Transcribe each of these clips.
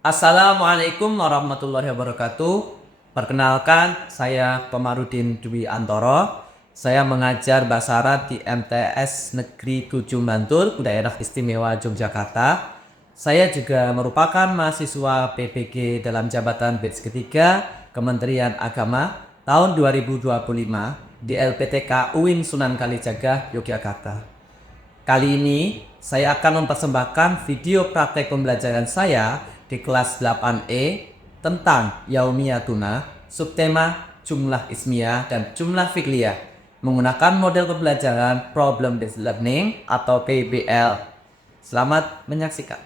Assalamualaikum warahmatullahi wabarakatuh. Perkenalkan, saya Komarudin Dwi Antoro. Saya mengajar bahasa Arab di MTS Negeri 7 Bantul, Daerah Istimewa Yogyakarta. Saya juga merupakan mahasiswa PPG dalam jabatan batch ketiga Kementerian Agama tahun 2025 di LPTK UIN Sunan Kalijaga, Yogyakarta. Kali ini saya akan mempersembahkan video praktek pembelajaran saya di kelas 8E tentang Yaumiyatuna, subtema jumlah ismiyah dan jumlah fi'liyah menggunakan model pembelajaran Problem Based Learning atau PBL. Selamat menyaksikan.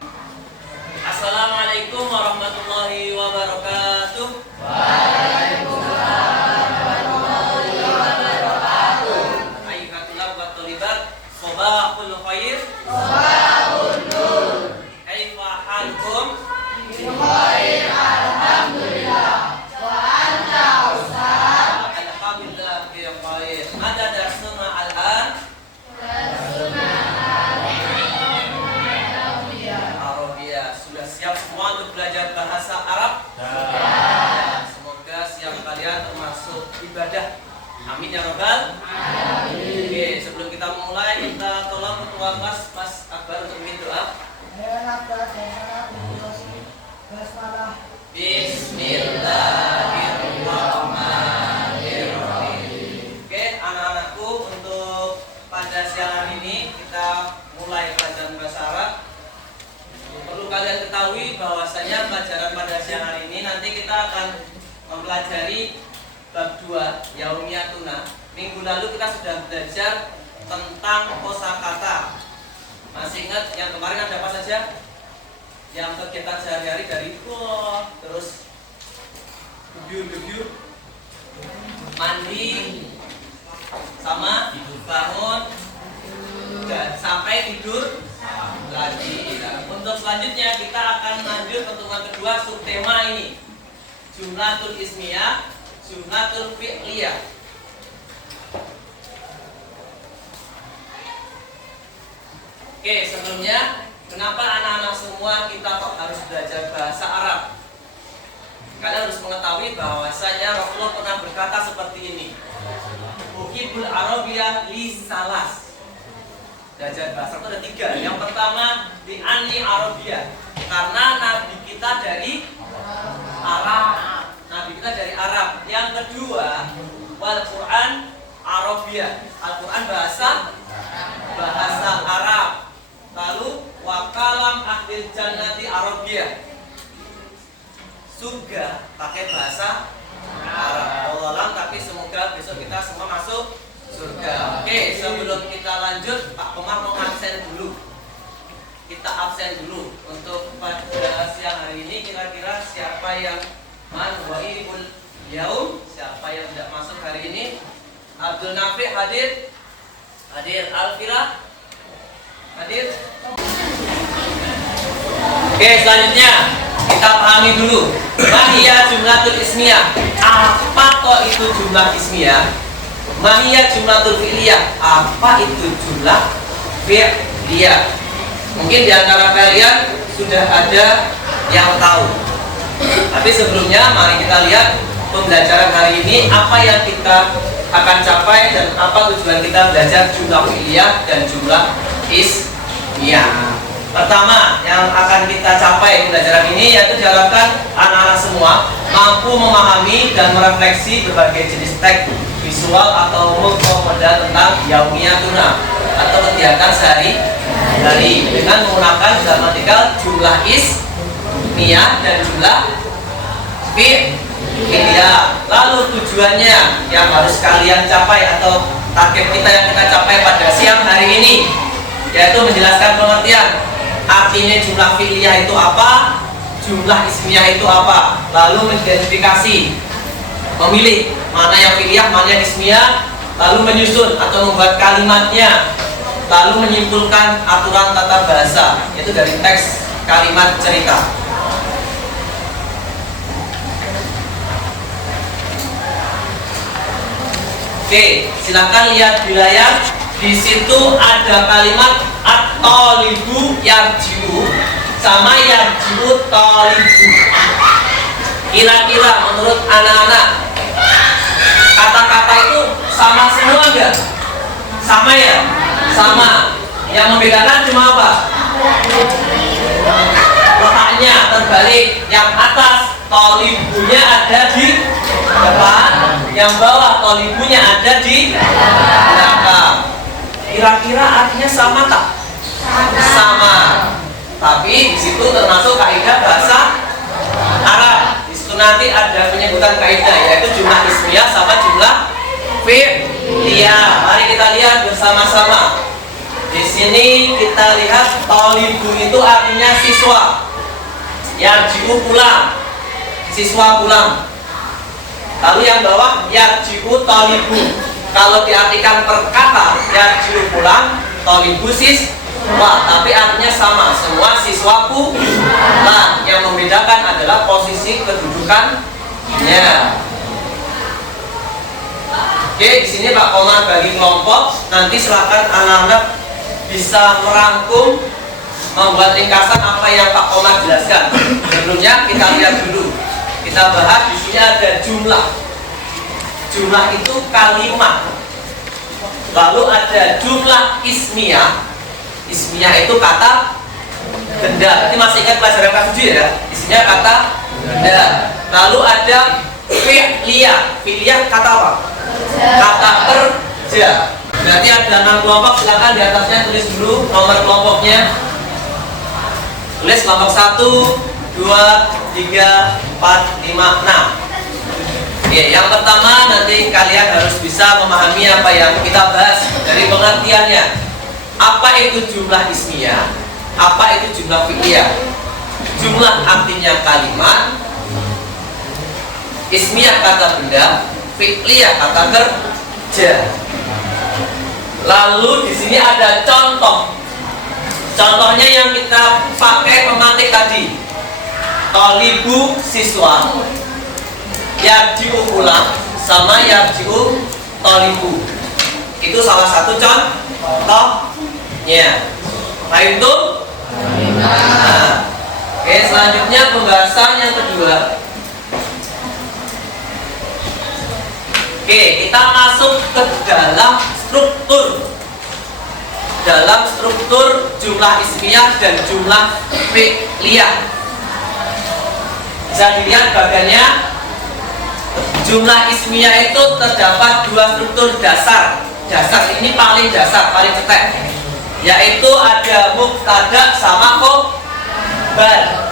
Assalamualaikum warahmatullahi wabarakatuh. Waalaikumsalam warahmatullahi wabarakatuh. Ayyuhatul wa thalibat, sabahul khair. Sabahul nur. Kaifa halukum? Bikhair, alhamdulillah. Wa anta ustaz? Alhamdulillah bikhair. Mada darsuna al-an? Darsuna Arabia. Sudah siap semua untuk belajar bahasa Arab? Ya. Semoga siap kalian termasuk ibadah. Amin ya rabbal alamin. Oke, sebelum kita mulai, kita tolong ketua kelas Mas Akbar untuk bikin doa. Bismillahirrahmanirrahim. Oke, anak-anakku, untuk pada siang hari ini kita mulai pelajaran bahasa Arab. Perlu kalian ketahui bahwasanya pelajaran pada siang hari ini nanti kita akan mempelajari bab 2 Yaumiyatuna. Minggu lalu kita sudah belajar tentang kosakata. Masih ingat yang kemarin ada apa saja? Yang kegiatan sehari-hari dari terus debyur, mandi, sama bangun, dan sampai tidur lagi. Nah, untuk selanjutnya kita akan lanjut pertemuan kedua subtema ini, jumlatul ismiyah, jumlatul fi'liyah. Oke, sebelumnya kenapa anak-anak semua kita kok harus belajar bahasa Arab? Kalian harus mengetahui bahwasanya Rasulullah pernah berkata seperti ini, Uhibbul Arabiyah li salas. Belajar bahasa itu ada 3. Yang pertama, di anni Arabiyah, karena nabi kita dari Arab. Nabi kita dari Arab. Yang kedua, wal Quran Arabiyah, Al-Quran bahasa Arab. Lalu wakalam ahlil jannati Arabiyah, surga pakai bahasa Arab. Wallahualam, tapi semoga besok kita semua masuk surga. Oke, sebelum kita lanjut, Pak Komar mau absen dulu. Kita absen dulu untuk pada siang hari ini. Kira-kira siapa yang manwaibul yaum? Siapa yang tidak masuk hari ini? Abdul Nafi hadir? Hadir. Alfira hadir? Oke, selanjutnya kita pahami dulu mahiyah jumlatul ismiyah. Apa kok itu jumlah ismiyah? Mahiyah jumlatul fi'liyah. Apa itu jumlah fi'liyah? Mungkin di antara kalian sudah ada yang tahu. Tapi sebelumnya mari kita lihat pembelajaran hari ini, apa yang kita akan capai dan apa tujuan kita belajar jumlah fi'liyah dan jumlah ismiyah. Pertama yang akan kita capai pembelajaran ini yaitu diharapkan anak-anak semua mampu memahami dan merefleksi berbagai jenis teks visual atau modal tentang yaumiyatuna atau kegiatan sehari-hari dengan menggunakan gramatikal jumlah ismiyah dan jumlah fi'liyah. Lalu tujuannya yang harus kalian capai atau target kita yang kita capai pada siang hari ini yaitu menjelaskan pengertian artinya jumlah fi'liyah itu apa, jumlah ismiyah itu apa, lalu mengidentifikasi, memilih mana yang fi'liyah, mana yang ismiyah, lalu menyusun atau membuat kalimatnya, lalu menyimpulkan aturan tata bahasa yaitu dari teks kalimat cerita. Oke, silakan lihat di layar. Di situ ada kalimat at-talibu yarji'u. sama yarji'u talibu. Kira-kira menurut anak-anak kata-kata itu sama semua enggak? Sama ya? Sama. Yang membedakan cuma apa? Letaknya terbalik. Yang atas tolibunya ada di depan, yang bawah tolibunya ada di belakang. Kira-kira artinya sama tak? Sama. Tapi di situ termasuk kaidah bahasa Arab. Di situ nanti ada penyebutan kaidah, yaitu jumlah ismiyah sama jumlah fi'liyah. Mari kita lihat bersama-sama. Di sini kita lihat tolibu itu artinya siswa. Yarji'u pulang, siswa pulang. Lalu yang bawah yarji'u tolibu. Kalau diartikan per kata, yarji'u pulang, tolibu siswa, tapi artinya sama, semua siswa pulang. Yang membedakan adalah posisi kedudukannya. Oke, di sini Pak Komar bagi kelompok. Nanti silakan anak-anak bisa merangkum, membuat ringkasan apa yang Pak Komar jelaskan. Sebelumnya kita lihat dulu. Kita bahas di sini ada jumlah. Jumlah itu kalimat. Lalu ada jumlah ismiyah. Ismiyah itu kata benda. Ini masih ingat pelajaran kelas 7 ya? Isinya kata benda. Lalu ada fi'liyah. Fi'liyah kata apa? Kata kerja. Berarti ada 6 kelompok. Silakan di atasnya tulis dulu nomor kelompoknya. Tulis kelompok 1, 2, 3, 4, 5, 6. Oke, yang pertama nanti kalian harus bisa memahami apa yang kita bahas dari pengertiannya. Apa itu jumlah ismiyah? Apa itu jumlah fi'liyah? Jumlah artinya kalimat, ismiyah kata benda, fi'liyah kata kerja. Lalu di sini ada contoh. Contohnya yang kita pakai pematik tadi. Tolibu siswa, yarji'u pulang, sama yarji'u tolibu. Itu salah satu contohnya. Nah itu. Oke, selanjutnya pembahasan yang kedua. Oke, kita masuk ke dalam struktur jumlah ismiyah dan jumlah fi'liyah. Bisa dilihat bagiannya. Jumlah ismiyah itu terdapat 2 struktur dasar. Dasar ini paling dasar, paling cetek, yaitu ada mubtada sama khobar.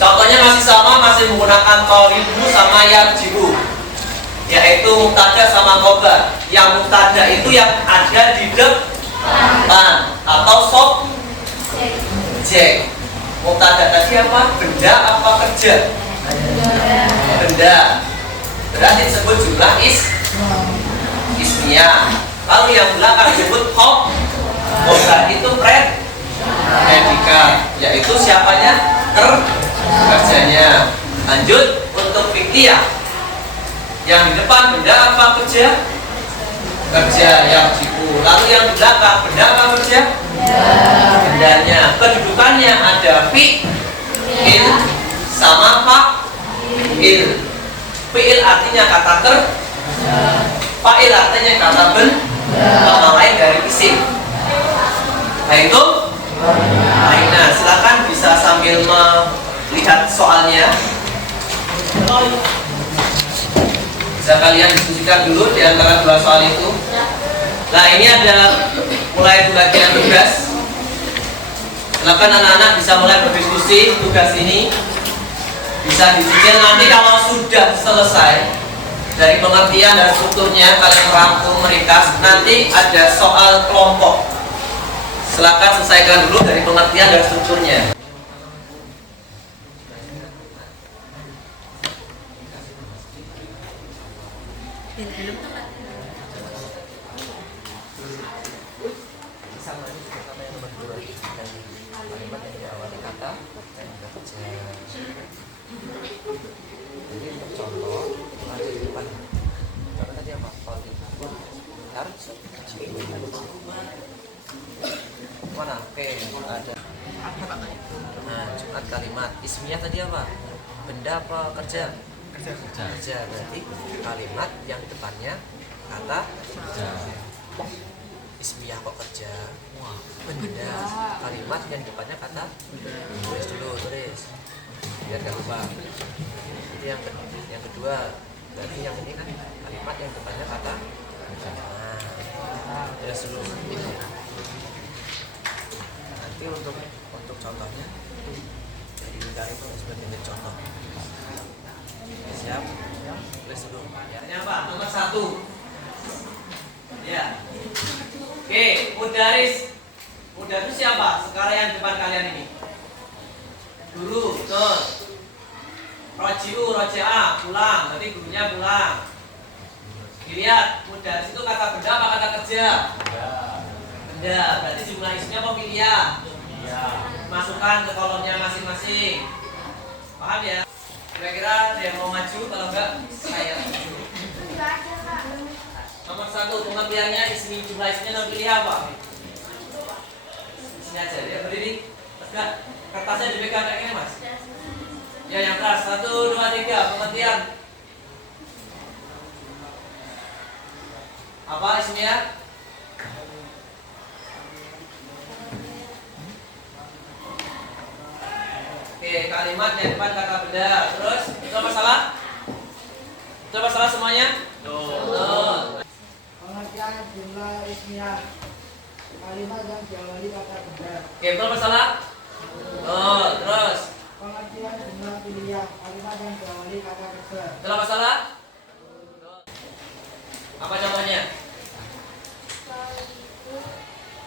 Contohnya masih sama, masih menggunakan tolibu sama yarji'u, yaitu mubtada sama khobar. Yang mubtada itu yang ada di depan atau subjek. Mubtada tadi apa? Benda apa kerja? Benda. Berarti disebut jumlah ismiyah. Lalu yang belakang disebut khobar, itu predikat, yaitu siapanya? Kerjanya. Lanjut untuk fi'liyah. Yang di depan benda apa kerja? Kerja, yarji'u. Lalu yang di belakang benda apa kerja? Bendanya. Kedudukannya ada fi'il sama fa'il. Fi'il artinya kata kerja, fa'il artinya kata benda, nama lain dari isim. Nah itu. Nah, silakan bisa sambil melihat soalnya. Bisa kalian diskusikan dulu di antara 2 soal itu. Nah, ini ada mulai bagian tugas. Silakan anak-anak bisa mulai berdiskusi tugas ini. Bisa dicicil nanti kalau sudah selesai dari pengertian dan strukturnya, kalian merangkum, meringkas, nanti ada soal kelompok. Silakan selesaikan dulu dari pengertian dan strukturnya. Mana? Oke, ada. Nah, Jumat kalimat. Ismiyah tadi apa? Benda apa kerja? Kerja. Berarti kalimat yang depannya kata kerja. Ismiyah kok kerja? Benda. Kalimat yang depannya kata tulis dulu, biar gak lupa. Itu yang kedua. Berarti yang ini kan kalimat yang depannya kata kerja. Nah, ya dulu. Nanti untuk contohnya jadi lingkar itu sebagai contoh. Siap? Tulis dulu. Ini apa? Nomor 1. Ya. Oke, mudaris. Muda itu siapa? Sekarang yang depan kalian ini. Guru, betul. Rojiu, roja'a, pulang. Berarti gurunya pulang. Dilihat, mudaris itu kata benda apa kata kerja? Benda. Berarti jumlah isinya apa pilihan? Masukkan ke kolomnya masing-masing. Paham ya? Kira-kira ada yang mau maju? Kalau enggak, saya maju. Nomor 1, pengertiannya jumlah isinya nomor pilih apa? Sini aja, ya berdiri. Tegak. Kertasnya dipegang kayak gini, Mas. Ya, yang keras. 1, 2, 3. Pengertian. Apa isinya? Oke, kalimat yang depan kata benda. Terus, itu apa salah? Itu apa salah semuanya? Betul. Pengertian jumlah ismiyah kalimat yang diawali kata benda. Oke, betul apa salah? Betul. Terus, Pengertian jumlah pilihan kalimat yang diawali kata kerja. betul apa salah? Apa contohnya?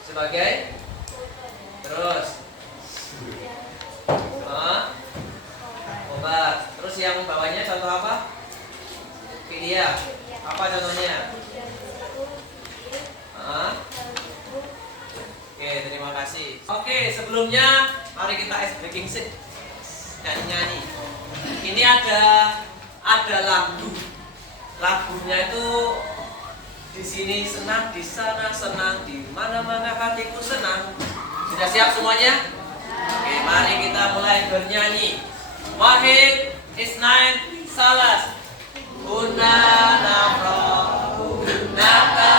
Sebagai? Terus, obat. Terus yang bawahnya contoh apa? Pilihan. Apa contohnya? Oke, terima kasih. Oke, sebelumnya mari kita ice breaking sih. Nyanyi-nyanyi. Ini ada lagu. Lagunya itu di sini senang, di sana senang, di mana-mana hatiku senang. Sudah siap semuanya? Oke, mari kita mulai bernyanyi. Wahid, Isnain, Salas. Una nafro, unaka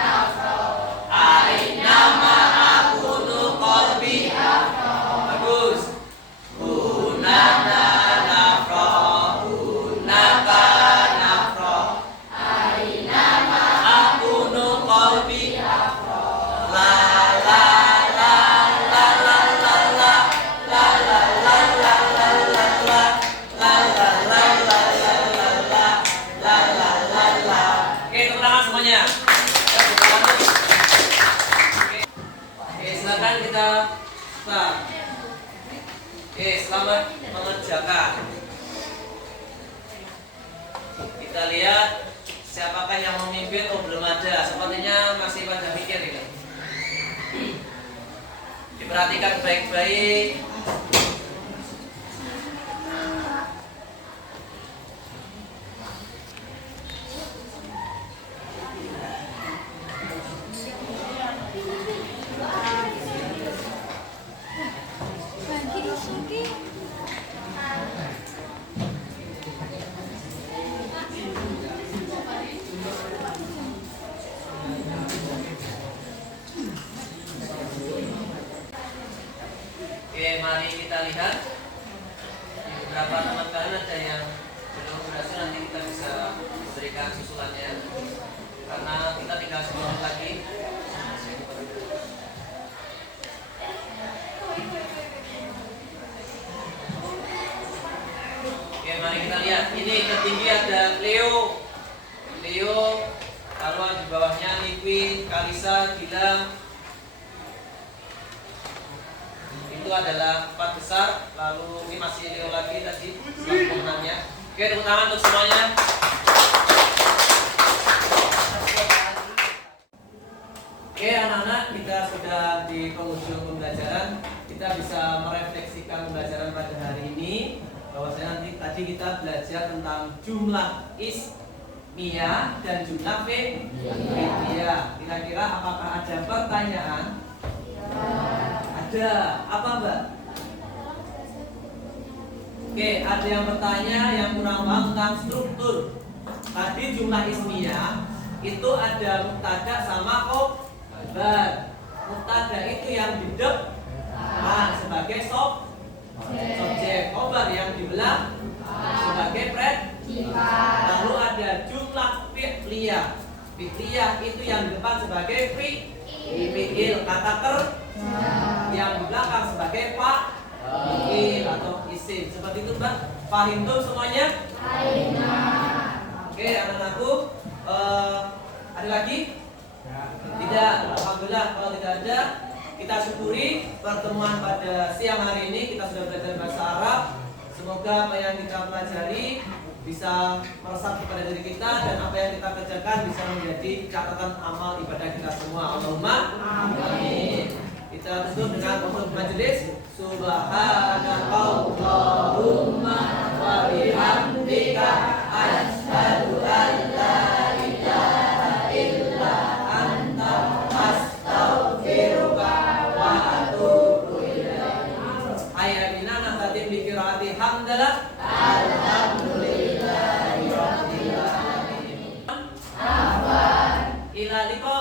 nafro. Aina ma'akunu qalbi. Bagus. Una nafro, unaka nafro. Aina ma'akunu qalbi. La la la la la la la la la la la la la la la la la la la. Oke, tepuk tangan semuanya. Ya, tepuk tangan. Oke, silakan kita start. Oke, selamat mengerjakan. Kita lihat siapakah yang memimpin. Oh, belum ada. Sepertinya masih pada mikir ini. Diperhatikan baik-baik. Oke, mari kita lihat. Beberapa teman kalian ada yang belum berhasil, nanti kita bisa berikan susulannya. Karena kita tinggal 10 menit lagi. Oke, mari kita lihat. Ini tertinggi ada Leo, lalu di bawahnya Lipi, Kalisa, Gilang. Itu adalah 4 besar. Lalu ini masih Leo lagi tadi sebagai pemenangnya. Oke, tepuk tangan untuk semuanya. Oke, anak-anak, kita sudah di penghujung pembelajaran. Kita bisa merefleksikan pembelajaran pada hari ini. Bahwasanya nanti tadi kita belajar tentang jumlah ismiyah dan jumlah fi'liyah. Kira-kira apakah ada pertanyaan? Ada Ada. Apa Mbak? Oke, ada yang bertanya yang kurang paham tentang struktur. Tadi jumlah ismiyah itu ada mubtada sama khobar. Mubtada itu yang di depan sebagai subjek, khobar yang di belakang sebagai predikat. Lalu ada jumlah fi'liyah. Fi'liyah itu yang di depan sebagai fi'il, kata kerja, yang di belakang sebagai fa'il atau isim. Seperti itu Mbak. Paham tuh semuanya? Oke, anak-anakku, ada lagi? Tidak. Alhamdulillah, kalau tidak ada, kita syukuri pertemuan pada siang hari ini. Kita sudah belajar bahasa Arab. Semoga apa yang kita pelajari bisa meresap kepada diri kita, dan apa yang kita kerjakan bisa menjadi catatan amal ibadah kita semua. Allahumma amin. Kita tutup dengan penutup majelis. Subhanakallahumma wa bihamdika asyhadu an la ilaha illa anta astaghfiruka wa atubu ilaik. Ayat bina nabatin bi qiraati hamdalah. Alhamdulillahi rabbil alamin. Ila liqa.